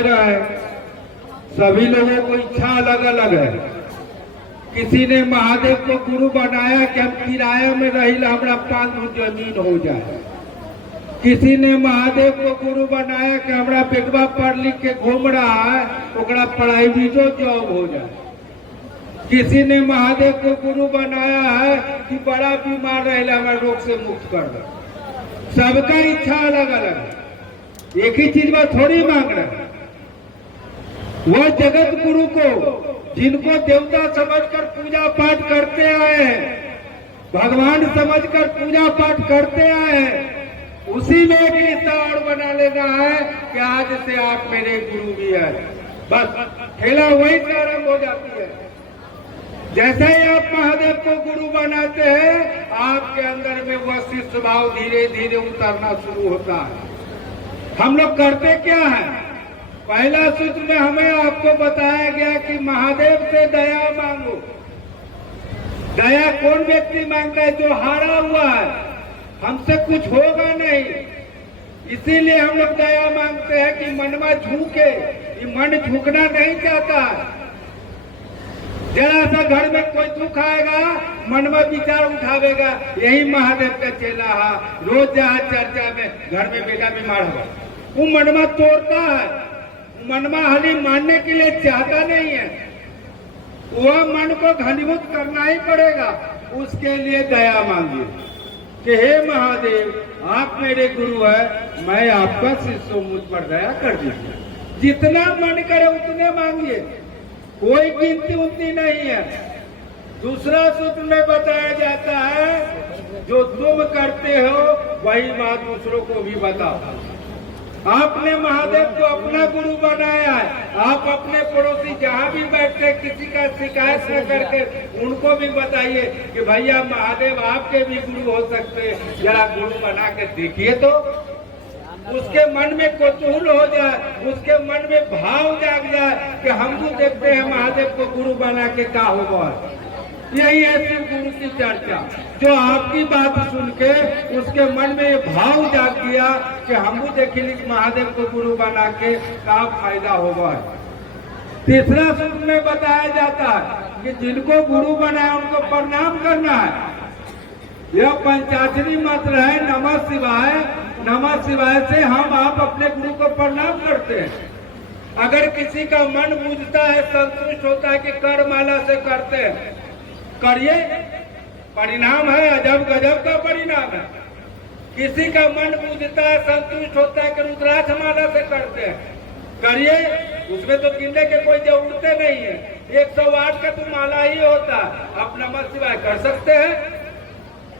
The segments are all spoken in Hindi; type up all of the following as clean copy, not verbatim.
रहा है। सभी लोगों को इच्छा अलग अलग है। किसी ने महादेव को गुरु बनाया कि हम किराया में रही हमारा 5 फुट जमीन हो जाए। किसी ने महादेव को गुरु बनाया कि हमारा बेटवा पढ़ लिख के घूम रहा है ओकरा पढ़ाई भी जो जॉब हो जाए। किसी ने महादेव को गुरु बनाया है कि बड़ा बीमार रहे हमारा रोग से मुक्त कर दे। सबका इच्छा अलग अलग है। एक ही चीज में थोड़ी मांग रहे हैं। वह जगत गुरु को जिनको देवता समझकर पूजा पाठ करते आए हैं, भगवान समझकर पूजा पाठ करते आए हैं, उसी में एक रिश्ता और बना लेना है कि आज से आप मेरे गुरु भी हैं। बस खेला वही से आरंभ हो जाती है। जैसे ही आप महादेव को गुरु बनाते हैं आपके अंदर में वह शिष्य भाव धीरे धीरे उतरना शुरू होता है। हम लोग करते क्या है? पहला सूत्र में हमें आपको बताया गया कि महादेव से दया मांगो। दया कौन व्यक्ति मांगता है? जो हारा हुआ है, हमसे कुछ होगा नहीं, इसीलिए हम लोग दया मांगते हैं कि मन में झुके। ये मन झुकना नहीं चाहता। जरा सा घर में कोई दुख आएगा मन में विचार उठावेगा, यही महादेव का चेला है, रोज जहाँ चर्चा में घर में बेटा बीमार होगा, वो मन में तोड़ता है। मन में हाली मानने के लिए चाहता नहीं है। वह मन को घनीभूत करना ही पड़ेगा। उसके लिए दया मांगिए कि हे महादेव आप मेरे गुरु है, मैं आपका शिष्य हूं, मुझ पर दया कर दीजिए। जितना मन करे उतने मांगिए, कोई गिनती उतनी नहीं है। दूसरा सूत्र में बताया जाता है जो तुम करते हो वही बात दूसरों को भी बताओ। आपने महादेव को अपना गुरु बनाया है, आप अपने पड़ोसी जहाँ भी बैठते किसी का शिकायत न करके उनको भी बताइए कि भैया महादेव आपके भी गुरु हो सकते हैं, जरा गुरु बना के देखिए तो। उसके मन में कौतूहल हो जाए, उसके मन में भाव जाग जाए कि हम भी देखते हैं महादेव को गुरु बना के क्या होगा। यही है शिव गुरु की चर्चा। जो आपकी बात सुन के उसके मन में भाव जाग दिया कि हम भी देखेंगे कि महादेव को गुरु बना के क्या फायदा होगा। तीसरा सूत्र में बताया जाता है कि जिनको गुरु बनाया उनको प्रणाम करना है। यह पंचाक्षरी मंत्र है नमः शिवाय। नमः शिवाय से हम आप अपने गुरु को प्रणाम करते हैं। अगर किसी का मन बुझता है, संतुष्ट होता है कि कर माला से करते हैं, करिए, परिणाम है, अजब गजब का परिणाम है। किसी का मन बुझता है, संतुष्ट होता है कि रुद्राक्ष माला से करते हैं, करिए, उसमें तो गिनने के कोई जरूरत नहीं है। 108 का तो माला ही होता, आप नमः शिवाय कर सकते हैं।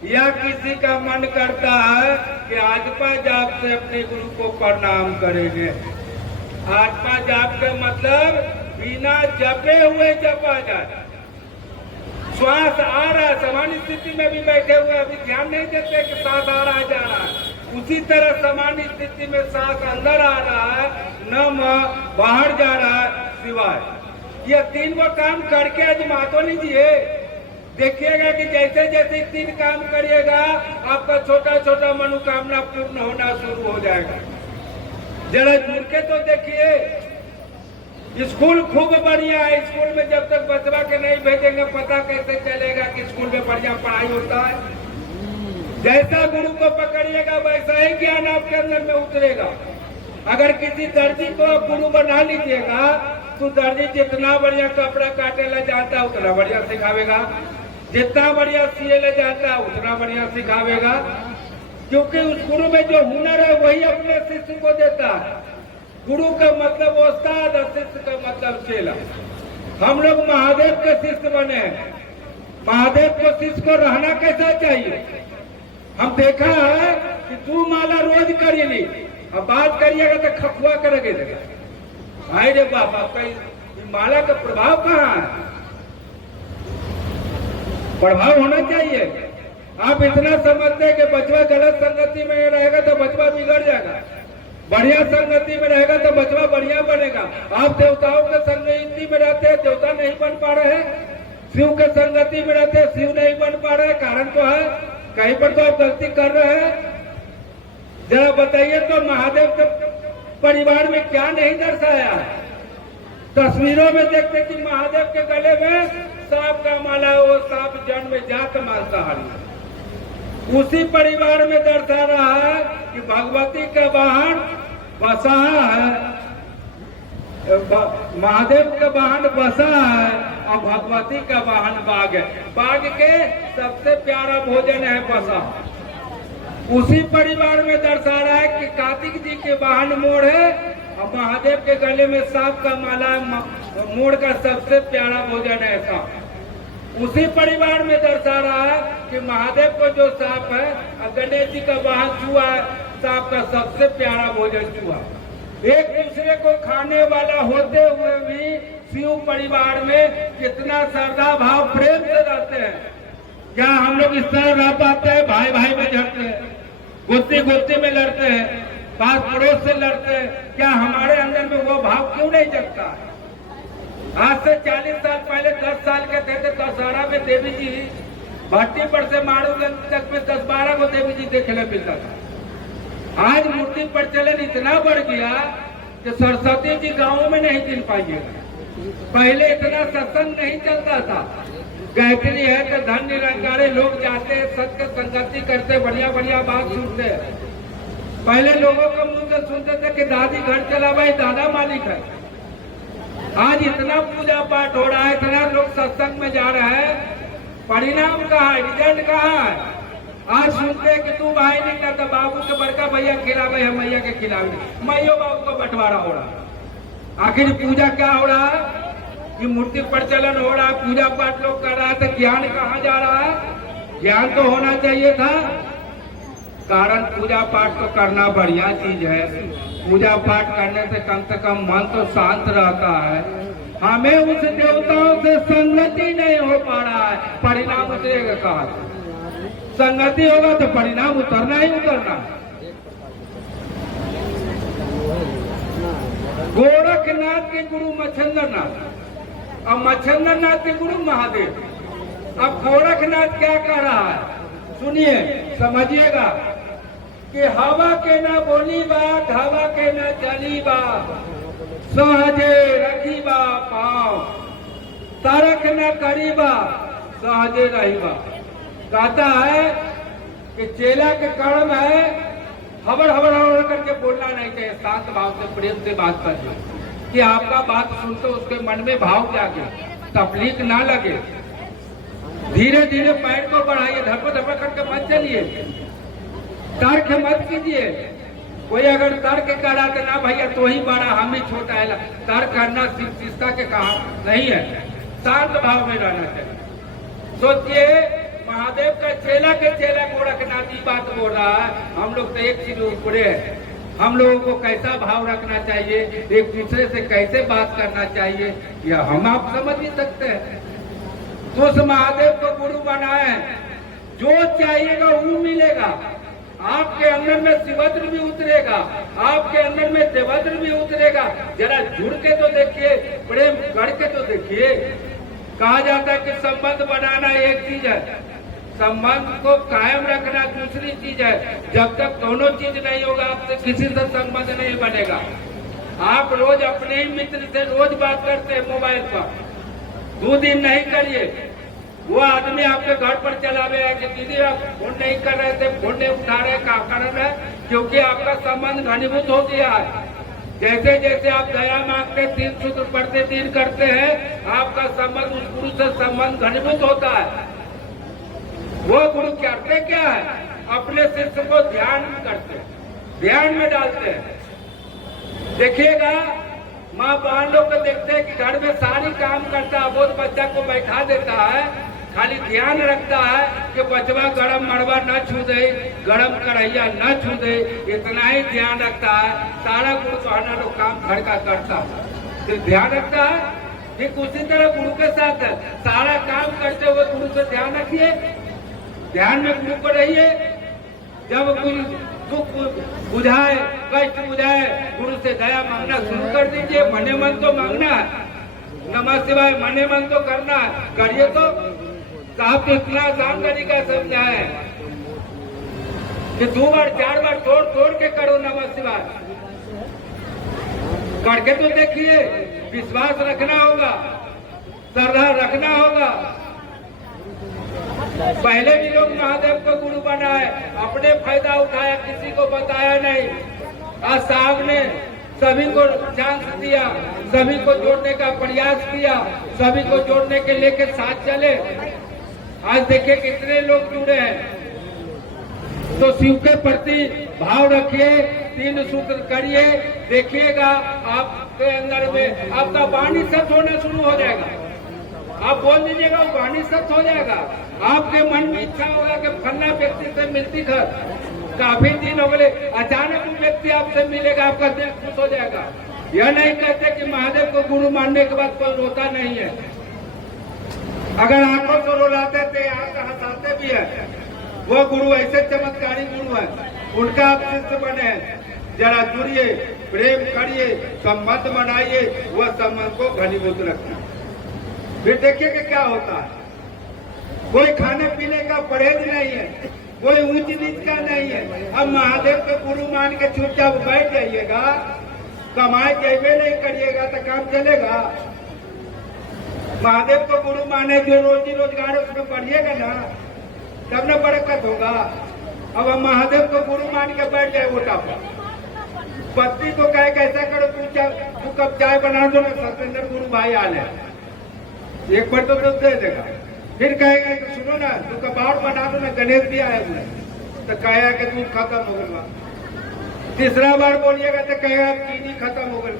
या किसी का मन करता है कि आजपा जाप से अपने गुरु को प्रणाम करेंगे। आजपा जाप का मतलब बिना जपे हुए जपा जाए। श्वास आ रहा है, सामान्य स्थिति में भी बैठे हुए अभी ध्यान नहीं देते कि सांस आ रहा है जा रहा है। उसी तरह सामान्य स्थिति में सांस अंदर आ रहा है, नम बाहर जा रहा है, शिवाय। यह 3 वो काम करके आजमा तो लीजिए। देखिएगा कि जैसे जैसे 3 काम करिएगा आपका छोटा छोटा मनोकामना पूर्ण होना शुरू हो जाएगा। जरा जुड़ के तो देखिए। स्कूल खूब बढ़िया है। स्कूल में जब तक बचवा के नहीं भेजेंगे पता कैसे चलेगा कि स्कूल में बढ़िया पढ़ाई होता है। जैसा गुरु को पकड़िएगा वैसा ही ज्ञान आपके अंदर में उतरेगा। अगर किसी दर्जी को आप गुरु बना लीजिएगा तो दर्जी जितना बढ़िया कपड़ा काटेला जाता है उतना बढ़िया सिखावेगा, जितना बढ़िया सिएला जाता है उतना बढ़िया सिखावेगा। क्योंकि उस गुरु में जो हुनर है वही अपने शिष्य को देता है। गुरु का मतलब उस्ताद और शिष्य का मतलब चेला। हम लोग महादेव के शिष्य बने हैं। महादेव को शिष्य को रहना कैसा चाहिए? हम देखा है कि तू माला रोज करिए, अब बात करिएगा तो खपुआ करेंगे। भाई रे बाप, आपका माला का प्रभाव कहाँ है? प्रभाव होना चाहिए। आप इतना समझते हैं कि बचवा गलत संगति में रहेगा तो बचवा बिगड़ जाएगा, बढ़िया संगति में रहेगा तो बचवा बढ़िया बनेगा। आप देवताओं के संगति में रहते हैं, देवता नहीं बन पा रहे हैं। शिव के संगति में रहते हैं, शिव नहीं बन पा रहे। कारण तो है, कहीं पर तो आप गलती कर रहे हैं। जरा बताइए तो महादेव के परिवार में क्या नहीं दर्शाया। तस्वीरों में देखते कि महादेव के गले में सांप का माला, वो सांप जन्म जात मांसाहारी। उसी परिवार में दर्शा रहा है कि भगवती का वाहन बसा है, महादेव का वाहन बसा है और भगवती का वाहन बाघ है। बाघ के सबसे प्यारा भोजन है बसा। उसी परिवार में दर्शा रहा है कि कार्तिक जी के वाहन मोर है और महादेव के गले में सांप का माला, मोर का सबसे प्यारा भोजन है सांप। उसी परिवार में दर्शा रहा है कि महादेव को जो सांप है और गणेश जी का वाहन चूहा है, सांप का सबसे प्यारा भोजन चूहा। एक दूसरे को खाने वाला होते हुए भी शिव परिवार में कितना श्रद्धा भाव प्रेम से रहते हैं। क्या हम लोग इस तरह रह पाते हैं? भाई भाई में झड़ते हैं, गुत्ती गुत्ती में लड़ते हैं, पास पड़ोस से लड़ते हैं। क्या हमारे अंदर में वो भाव क्यों नहीं जगता? आज से 40 साल पहले 10 साल के थे तो दशहरा में देवी जी भट्टी पर से मारूगंज तक में 10-12 को देवी जी देखने मिलता था। आज मूर्ति प्रचलन इतना बढ़ गया कि सरस्वती जी गांवों में नहीं गिन पाइएगा। पहले इतना सत्संग नहीं चलता था। गायत्री है तो धन निरंकारे लोग जाते हैं, सत्य संगति करते, बढ़िया बढ़िया बात सुनते हैं। पहले लोगों को मुंह से सुनते थे कि दादी घर चला भाई, दादा मालिक है। आज इतना पूजा पाठ हो रहा है, इतना लोग सत्संग में जा रहे हैं, परिणाम कहाँ है? रिजल्ट कहाँ है? आज सुनते हैं कि तू भाई नहीं करता, बाबू के बड़का भैया खिलावे है, मैया के खिलावे, मैयो बाबू का बंटवारा हो रहा है। आखिर पूजा क्या हो रहा है? ये मूर्ति प्रचलन हो रहा है, पूजा पाठ लोग कर रहा है, तो ज्ञान कहाँ जा रहा है? ज्ञान तो होना चाहिए था। कारण पूजा पाठ तो करना बढ़िया चीज है। पूजा पाठ करने से कम मन तो शांत रहता है। हमें उस देवताओं से संगति नहीं हो पा रहा है, परिणाम उतरेगा कहाँ से? संगति होगा तो परिणाम उतरना ही उतरना। गोरखनाथ के गुरु मच्छिंद्रनाथ और मच्छिंद्रनाथ के गुरु महादेव। अब गोरखनाथ क्या कह रहा है? सुनिए, समझिएगा कि हवा के ना बोली बात, हवा के ना चली बात, सहजे रखी बा पाँव, तरक न करीबा सहजे रहीबा। कहता है कि चेला के कर्म है हबर हबर हबर करके बोलना नहीं चाहिए, शांत भाव से प्रेम से बात करना कि आपका बात सुनते उसके मन में भाव जागे, तकलीफ ना लगे। धीरे धीरे पैर को बढ़ाइए, धपा धपा करके मत चलिए, तर्क मत कीजिए। कोई अगर तर्क करा कि ना भैया तो ही बड़ा हम ही छोटा है, तर्क करना शिष्टा के कहा नहीं है। शांत भाव में रहना चाहिए। सोचिए, महादेव का चेला के चेला गोरखनाथ की बात बोल रहा है, हम लोग तो एक चीज ऊपरे है। हम लोगों को कैसा भाव रखना चाहिए, एक दूसरे से कैसे बात करना चाहिए, यह हम आप समझ ही सकते हैं। तो उस महादेव को गुरु बनाए, जो चाहिएगा वो मिलेगा। आपके अंदर में शिवत्र भी उतरेगा, आपके अंदर में देवत्र भी उतरेगा। जरा जुड़ के तो देखिए, प्रेम करके तो देखिए। कहा जाता है कि संबंध बनाना एक चीज है, संबंध को कायम रखना दूसरी चीज है। जब तक दोनों चीज नहीं होगा, आपसे किसी से संबंध नहीं बनेगा। आप रोज अपने ही मित्र से रोज बात करते हैं मोबाइल पर, 2 दिन नहीं करिए। वो आदमी आपके घर पर चलावे है कि दीदी आप फोन नहीं कर रहे थे, फोन नहीं उठा रहे, क्या कारण है? क्योंकि आपका संबंध घनीभूत हो गया है। जैसे जैसे आप दया मांगते 3 सूत्र प्रतिदिन करते हैं, आपका संबंध उस गुरु से संबंध घनीभूत होता है। वो गुरु करते क्या है? अपने शिष्य को ध्यान करते, ध्यान में डालते हैं। देखिएगा, माँ बहन लोग को देखते हैं कि घर में सारी काम करता है, बहुत बच्चा को बैठा देता है, खाली ध्यान रखता है कि बचवा गरम मड़वा न छू दे, गरम कढ़ैया न छू दे, इतना ही ध्यान रखता है। सारा गुरु बहना लोग काम घर का करता है, तो ध्यान रखता है। ठीक उसी तरह गुरु के साथ है, सारा काम करते हुए गुरु से ध्यान रखिए, ध्यान में गुरु को रहिए। जब गुरु दुख बुझाए, कष्ट बुझाए, गुरु से दया मांगना शुरू कर दीजिए। मने मन तो मांगना है, नमः शिवाय मने मन तो करना है, करिए तो। साहब तो इतना आसान तरीका समझाए कि 2 बार 4 बार तोड़ तोड़ के करो नमः शिवाय। करके तो देखिए, विश्वास रखना होगा, श्रद्धा रखना होगा। पहले भी लोग महादेव को गुरु बनाए, अपने फायदा उठाया, किसी को बताया नहीं। आज साहब ने सभी को चांस दिया, सभी को जोड़ने का प्रयास किया, सभी को जोड़ने के लेके साथ चले। आज देखिए कितने लोग जुड़े हैं। तो शिव के प्रति भाव रखिए, 3 सूत्र करिए, देखिएगा आपके अंदर में आपका वाणी सत्य होना शुरू हो जाएगा। आप बोल दीजिएगा, वो वाणी सत्य हो जाएगा। आपके मन में इच्छा होगा कि फलना व्यक्ति से मिलती घर, काफी दिन हो गए, अचानक वो व्यक्ति आपसे मिलेगा, आपका दिल खुश हो जाएगा। यह नहीं कहते कि महादेव को गुरु मानने के बाद कोई रोता नहीं है। अगर आंखों से रुलाते थे, आंख हंसाते भी है, वो गुरु ऐसे चमत्कारी गुरु है, उनका आप शिष्य बने। जरा जुड़िए, प्रेम करिए, संबंध बनाइए, वह संबंध को घनीभूत रखिए। फिर देखिए कि क्या होता है। कोई खाने पीने का परहेज नहीं है, कोई ऊंच नीच का नहीं है। अब महादेव को गुरु मान के चुपचाप बैठ जाइएगा, कमाए जेबे नहीं करिएगा तो काम चलेगा। महादेव को गुरु माने, जो रोजी रोजगार उसमें बढ़िएगा ना, तब न बरकत होगा। अब हम महादेव को गुरु मान के बैठ जाए वोटा पर, पत्नी को कहे कैसा करो, तू कब चाय बना दो ना, सत्येंद्र गुरु भाई आ जाए, एक बार तो दे देगा। फिर कहेगा कि सुनो ना, तू कबाड़ बना दो ना, गणेश भी आए हुए, तो कहेगा कि दूध खत्म हो गया। तीसरा बार बोलिएगा तो कहेगा चीनी खत्म हो गई।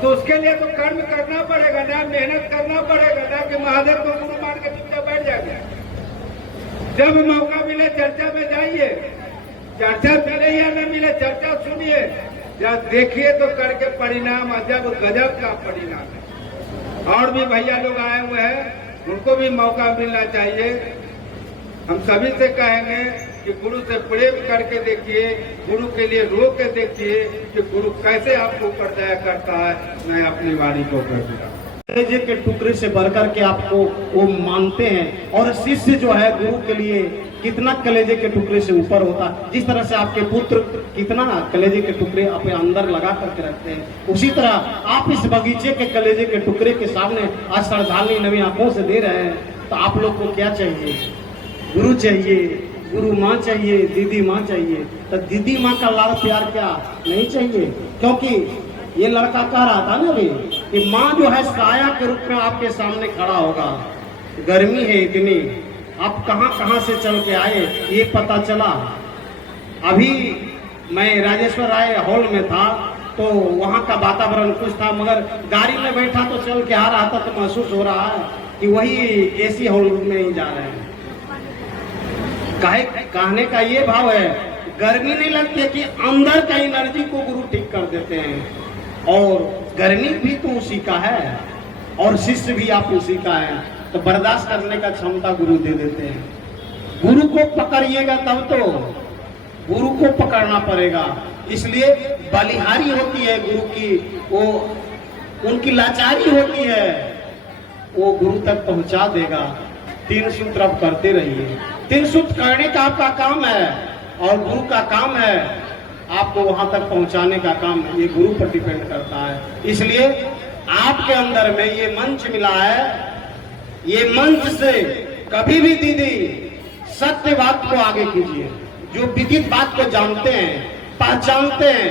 तो उसके लिए तो कर्म करना पड़ेगा ना, मेहनत करना पड़ेगा ना, कि महादेव को गुरु मान के चुपचाप बैठ जाएगा। जब मौका मिले चर्चा में जाइए, चर्चा मिले या न मिले, चर्चा सुनिए, जब देखिए तो करके परिणाम अजब गजब का परिणाम है। और भी भैया लोग आए हुए हैं, उनको भी मौका मिलना चाहिए। हम सभी से कहेंगे कि गुरु से प्रेम करके देखिए, गुरु के लिए रो के देखिए कि गुरु कैसे आपको ऊपर दया करता है, मैं अपनी वाणी को कर दिया। कलेजे के टुकड़े से बढ़कर के आपको वो मानते हैं, और शिष्य जो है गुरु के लिए कितना कलेजे के टुकड़े से ऊपर होता है। जिस तरह से आपके पुत्र कितना कलेजे के टुकड़े अपने अंदर लगा करके रखते हैं, उसी तरह आप इस बगीचे के कलेजे के टुकड़े के सामने आज श्रद्धांजलि नवी आंखों से दे रहे हैं। तो आप लोग को क्या चाहिए? गुरु चाहिए, गुरु माँ चाहिए, दीदी माँ चाहिए। तो दीदी माँ का लाड़ प्यार क्या नहीं चाहिए? क्योंकि ये लड़का कह रहा था ना अभी कि माँ जो है साया के रूप में आपके सामने खड़ा होगा। गर्मी है इतनी, आप कहाँ कहाँ से चल के आए ये पता चला। अभी मैं राजेश्वर राय हॉल में था, तो वहाँ का वातावरण कुछ था, मगर गाड़ी में बैठा तो चल के आ रहा था तो महसूस हो रहा है कि वही एसी हॉल में ही जा रहे हैं। कहने का ये भाव है, गर्मी नहीं लगती है कि अंदर का एनर्जी को गुरु ठीक कर देते हैं। और गर्मी भी तो उसी का है, और शिष्य भी आप उसी का है। तो बर्दाश्त करने का क्षमता गुरु दे देते हैं। गुरु को पकड़िएगा तब तो, गुरु को पकड़ना पड़ेगा। इसलिए बलिहारी होती है गुरु की, वो उनकी लाचारी होती है, वो गुरु तक पहुंचा देगा। 3 सूत्र आप करते रहिए। 3 सूत्र करने का आपका काम है, और गुरु का काम है आपको वहां तक पहुंचाने का काम। ये गुरु पर डिपेंड करता है। इसलिए आपके अंदर में ये मंच मिला है, ये मंच से कभी भी दीदी सत्य बात को आगे कीजिए। जो विदित बात को जानते हैं, पहचानते हैं,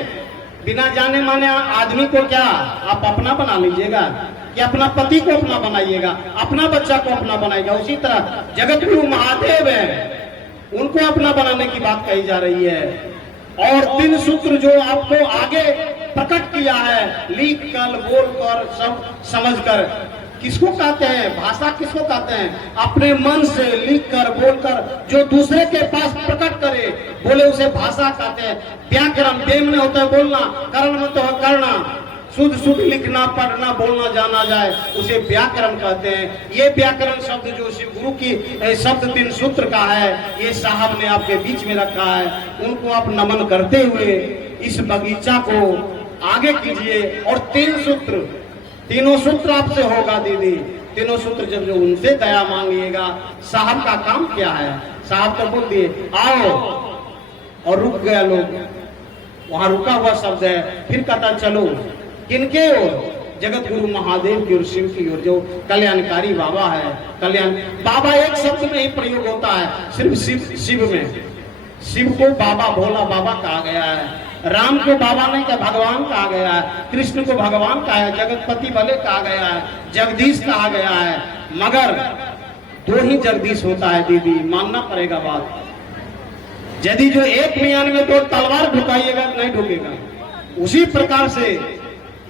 बिना जाने माने आदमी को क्या आप अपना बना लीजिएगा, कि अपना पति को अपना बनाइएगा, अपना बच्चा को अपना बनाएगा। उसी तरह जगत गुरु महादेव है, उनको अपना बनाने की बात कही जा रही है। और 3 सूत्र जो आपको आगे प्रकट किया है, लिख कर, बोल कर, सब समझ कर, किसको कहते हैं? भाषा किसको कहते हैं? अपने मन से लिख कर, बोल कर, जो दूसरे के पास प्रकट करे, बोले उसे भाषा कहते हैं। व्याकरण वेद में होता है बोलना, करण में तो है करना। शुद्ध शुद्ध लिखना, पढ़ना, बोलना जाना जाए, उसे व्याकरण कहते हैं। ये व्याकरण शब्द जो शिव गुरु की शब्द 3 सूत्र का है, ये साहब ने आपके बीच में रखा है। उनको आप नमन करते हुए इस बगीचा को आगे कीजिए। और 3 सूत्र, तीनों सूत्र आपसे होगा दीदी। तीनों सूत्र जब जो उनसे दया मांगिएगा। साहब का काम क्या है? साहब तो बोल दिए आओ, और रुक गया लोग, वहां रुका हुआ शब्द है। फिर कहता चलो, किनके ओर? जगत गुरु महादेव की ओर, शिव की ओर, जो कल्याणकारी बाबा है। कल्याण बाबा एक शब्द में ही प्रयोग होता है, सिर्फ शिव। शिव में शिव को बाबा, भोला बाबा कहा गया है। राम को बाबा नहीं कहा, भगवान कहा गया है। कृष्ण को भगवान कहा है, जगतपति भले कहा गया है, जगदीश कहा गया है। मगर दो ही जगदीश होता है दीदी, मानना पड़ेगा बात। यदि जो एक म्यान में दो तलवार ढुकाइएगा नहीं ढुकेगा। उसी प्रकार से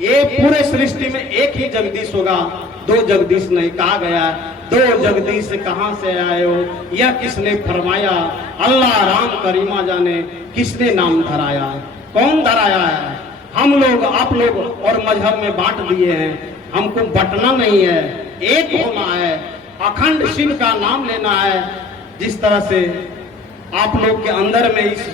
ये पूरे सृष्टि में एक ही जगदीश होगा, दो जगदीश नहीं कहा गया। दो जगदीश कहां से आए हो, यह किसने फरमाया? अल्लाह राम करीमा जाने किसने नाम धराया। कौन धराया है? हम लोग, आप लोग और मजहब में बांट दिए हैं। हमको बंटना नहीं है, एक होना है, अखंड शिव का नाम लेना है। जिस तरह से आप लोग के अंदर में इस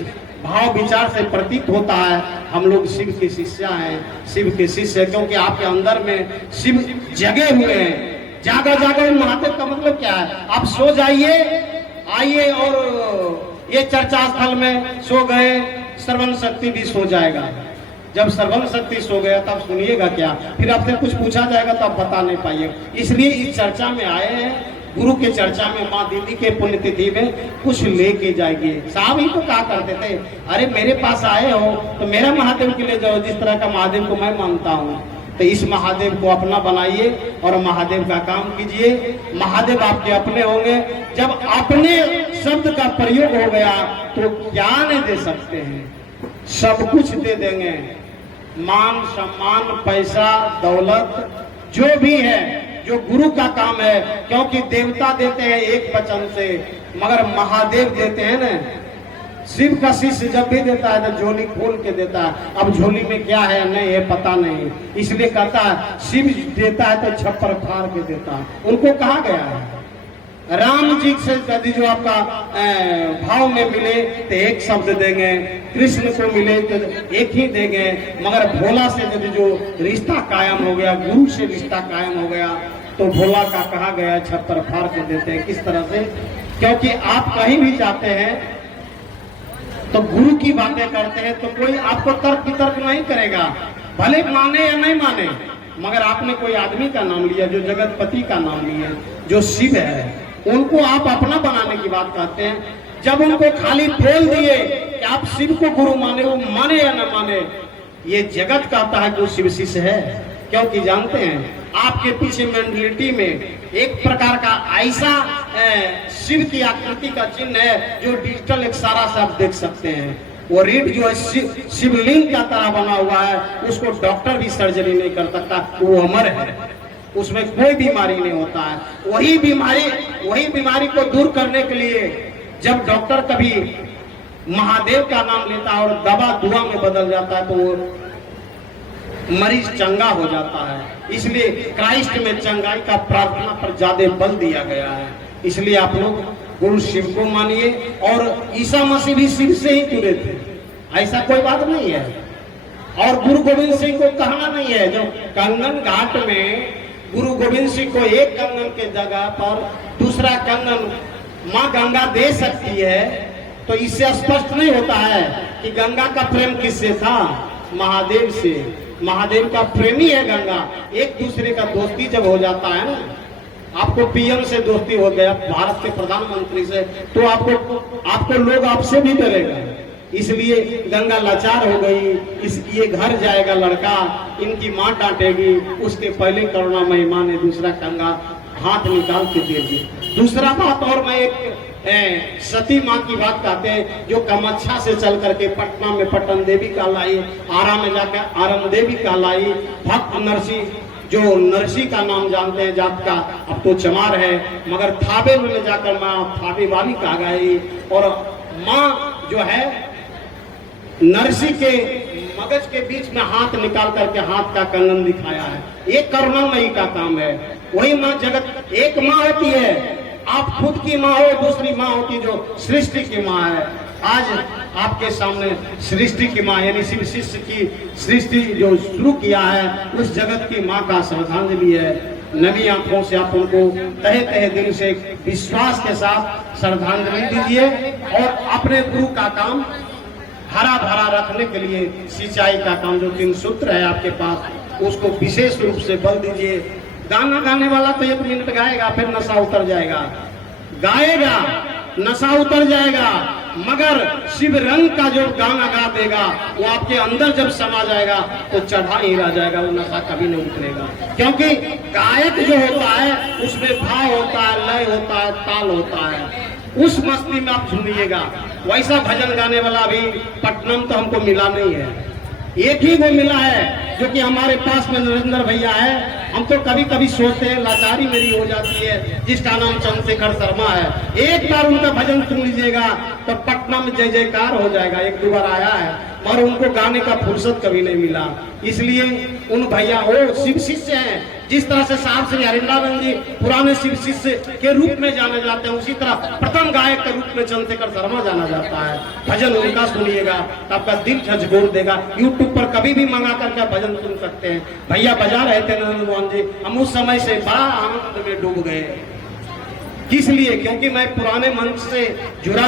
भाव विचार से प्रतीत होता है, हम लोग शिव के शिष्य हैं, शिव के शिष्य, क्योंकि आपके अंदर में शिव जगे हुए हैं। जागा जागा महादेव का मतलब क्या है? आप सो जाइए, आइए और ये चर्चा स्थल में सो गए, श्रवण शक्ति भी सो जाएगा। जब श्रवण शक्ति सो गया तब सुनिएगा क्या? फिर आपसे कुछ पूछा जाएगा तो आप बता नहीं पाइए। इसलिए इस चर्चा में आए हैं, गुरु के चर्चा में, माँ दीदी के पुण्यतिथि में कुछ लेके जाएंगे। साहब ही तो कहा करते थे, अरे मेरे पास आए हो तो मेरा महादेव के लिए जाओ, जिस तरह का महादेव को मैं मानता हूँ। तो इस महादेव को अपना बनाइए और महादेव का काम कीजिए। महादेव आपके अपने होंगे। जब अपने शब्द का प्रयोग हो गया तो क्या नहीं दे सकते हैं? सब कुछ दे देंगे, मान सम्मान, पैसा, दौलत, जो भी है, जो गुरु का काम है। क्योंकि देवता देते हैं एक वचन से, मगर महादेव देते हैं ना। शिव का शिष्य जब भी देता है तो झोली खोल के देता है। अब झोली में क्या है नहीं है पता नहीं, इसलिए कहता है शिव देता है तो छप्पर फाड़ के देता है। उनको कहा गया है राम जी से यदि जो आपका भाव में मिले तो एक शब्द देंगे, कृष्ण को मिले तो एक ही देंगे, मगर भोला से यदि जो रिश्ता कायम हो गया, गुरु से रिश्ता कायम हो गया, तो भोला का कहा गया छप्पर फाड़ के देते हैं। किस तरह से? क्योंकि आप कहीं भी जाते हैं तो गुरु की बातें करते हैं तो कोई आपको तर्क वितर्क नहीं करेगा, भले माने या नहीं माने। मगर आपने कोई आदमी का नाम लिया जो जगतपति का नाम लिया, जो शिव है, उनको आप अपना बनाने की बात कहते हैं। जब उनको खाली बोल दिए कि आप शिव को गुरु माने, वो माने या न माने, ये जगत कहता है कि वो शिव शिष्य है। क्योंकि जानते हैं आपके पीछे मेंटलिटी में एक प्रकार का ऐसा शिव की आकृति का चिन्ह है जो डिजिटल इशारा से आप देख सकते हैं। वो रीढ़ जो है शिवलिंग का तरह बना हुआ है, उसको डॉक्टर भी सर्जरी नहीं कर सकता, वो अमर है, उसमें कोई बीमारी नहीं होता है। वही बीमारी को दूर करने के लिए जब डॉक्टर कभी महादेव का नाम लेता है और दवा दुआ में बदल जाता है तो वो मरीज चंगा हो जाता है। इसलिए क्राइस्ट में चंगाई का प्रार्थना पर ज्यादा बल दिया गया है। इसलिए आप लोग गुरु शिव को मानिए, और ईसा मसीह भी शिव से ही जुड़े थे, ऐसा कोई बात नहीं है। और गुरु गोविंद सिंह को कहना नहीं है, जो कंगन घाट में गुरु गोविंद सिंह को एक कंगन के जगह पर दूसरा कंगन माँ गंगा दे सकती है, तो इससे स्पष्ट नहीं होता है कि गंगा का प्रेम किससे था? महादेव से। महादेव का प्रेमी है गंगा। एक दूसरे का दोस्ती जब हो जाता है ना, आपको पीएम से दोस्ती हो गया, भारत के प्रधानमंत्री से, तो आपको लोग आपसे भी डरेगा। इसलिए गंगा लाचार हो गई, ये घर जाएगा लड़का, इनकी माँ डांटेगी, उसके पहले करुणामयी माँ ने दूसरा गंगा हाथ निकाल के दे दी। दूसरा बात और मैं एक सती माँ की बात कहते हैं, जो कामाख्या से चल करके पटना में पटन देवी का लाई, आरा में जाकर आरम देवी का लाई, भक्त नरसी, जो नरसी का नाम जानते हैं जात का, अब तो चमार है, मगर थावे में जाकर माँ थावे वाली कहा गई। और माँ जो है नरसी के मगज के बीच में हाथ निकाल करके हाथ का कंगन दिखाया है। ये करुणामयी का काम है। वही माँ जगत एक माँ होती है, आप खुद की माँ हो, दूसरी माँ होती जो सृष्टि की माँ है। आज आपके सामने सृष्टि की माँ यानी शिव शिष्य की सृष्टि जो शुरू किया है, उस जगत की माँ का श्रद्धांजलि है। नवी आंखों से आप उनको तहे तहे दिल से विश्वास के साथ श्रद्धांजलि दीजिए, और अपने गुरु का काम हरा भरा रखने के लिए सिंचाई का काम, जो 3 सूत्र है आपके पास, उसको विशेष रूप से बल दीजिए। गाना गाने वाला तो 1 मिनट गाएगा, फिर नशा उतर जाएगा, गाएगा नशा उतर जाएगा, मगर शिव रंग का जो गाना गा देगा वो आपके अंदर जब समा जाएगा तो चढ़ा ही रह जाएगा, वो नशा कभी नहीं उतरेगा। क्योंकि गायक जो होता है उसमें भाव होता है, लय होता है, ताल होता है, उस मस्ती में आप सुनिएगा। वैसा भजन गाने वाला भी पटनम तो हमको मिला नहीं है, एक ही वो मिला है जो कि हमारे पास में नरेंद्र भैया है। हम तो कभी कभी सोचते हैं, लाचारी मेरी हो जाती है, जिसका नाम चंद्रशेखर शर्मा है। एक बार उनका भजन सुन लीजिएगा तो पटना में जय जयकार हो जाएगा। 1-2 बार आया है और उनको गाने का फुर्सत कभी नहीं मिला। इसलिए उन भैया वो शिव शिष्य हैं, जिस तरह से साहब श्री हरिंद्रानंद जी पुराने शिव शिष्य के रूप में जाने जाते हैं, उसी तरह प्रथम गायक के रूप में चंद्रशेखर शर्मा जाना जाता है। भजन उनका सुनिएगा तो आपका दिल झकझोर देगा। यूट्यूब पर कभी भी मंगा करके भजन सुन सकते हैं। भैया बजा रहे थे नरेंद्र मोहन जी, हम उस समय से बड़ा आनंद में डूब गए। किस लिए? क्योंकि मैं पुराने मंच से जुड़ा